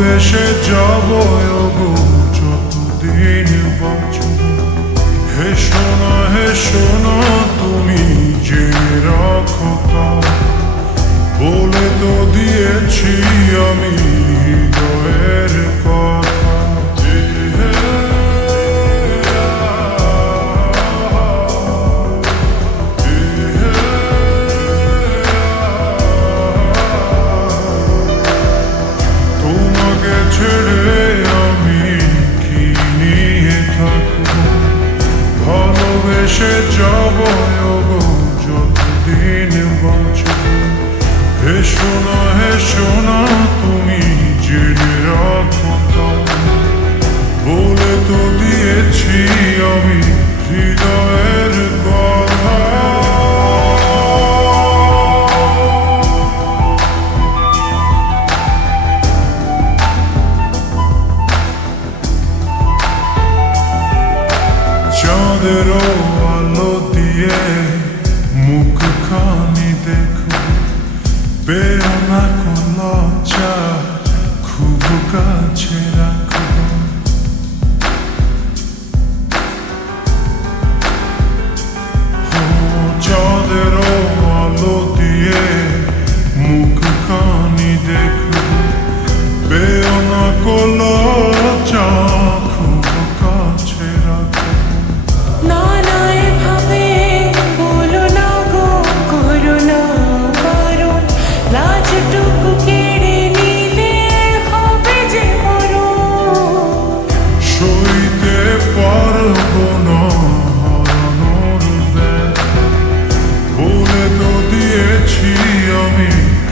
ভালোবেসে যাব গো যতদিন বাঁচব। হেসো না তুমি জেনে রাখো তা, বলে তো দিয়েছি আমি হৃদয়ের কথা। তোমাকে ছেড়ে আমি কি নিয়ে থাকবো, ভালোবেসে যাব গো যতদিন বাঁচব। হেসো না তুমি জেনে রাখো তা, বলে তো দিয়েছি আমি হৃদয়ের কথা। চাঁদের আলো দিয়ে মুখখানি দেখো, পেও না কোন লজ্জা, খুব কাছে রাখো। চাঁদের আলো দিয়ে মুখখানি দেখো, পেও না কোন লজ্জা, খুব কাছে রাখো।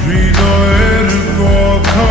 হৃদয়ের কথা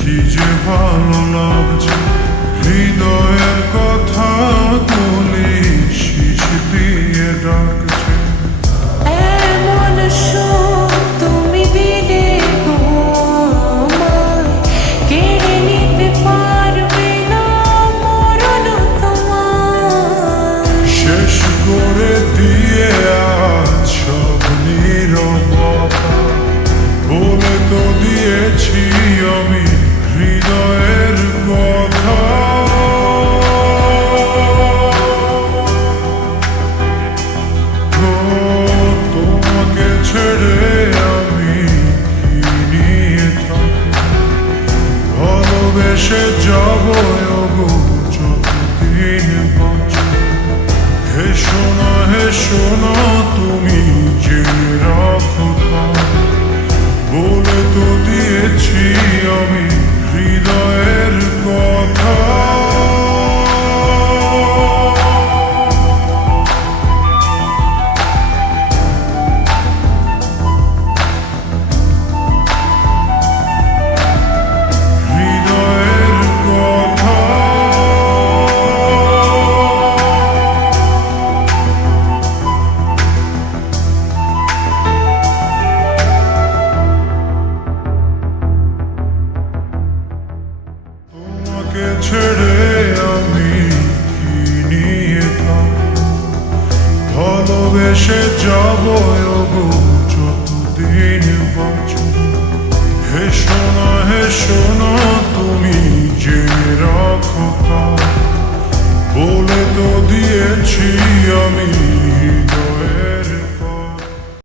কি যে ভালো লাগছে, হৃদয়ের কথা তুলি শীষ দিয়ে ডাকছে। এমন সুখ তুমি দিলে গো আমায়, কেড়ে নিতে পারবে না মরণ তোমার। শেষ করে দিয়ে আজ সব নীরবতা, বলে তো দিয়েছি আমি হৃদয়ের কথা। তোমাকে ছেড়ে আমি কি নিয়ে থাকবো, ভালোবেসে যাব গো যতদিন বাঁচব। হেসো না তুমি জেনে রাখো তা, বলে তো দিয়েছি আমি হৃদয়ের কথা। হৃদয়ের কথা ছেড়ে আমি কি নিয়ে থাকবো, ভালোবেসে যাব গো যতদিন বাঁচব। হেসো না তুমি জেনে রাখো তা, বলে তো দিয়েছি আমি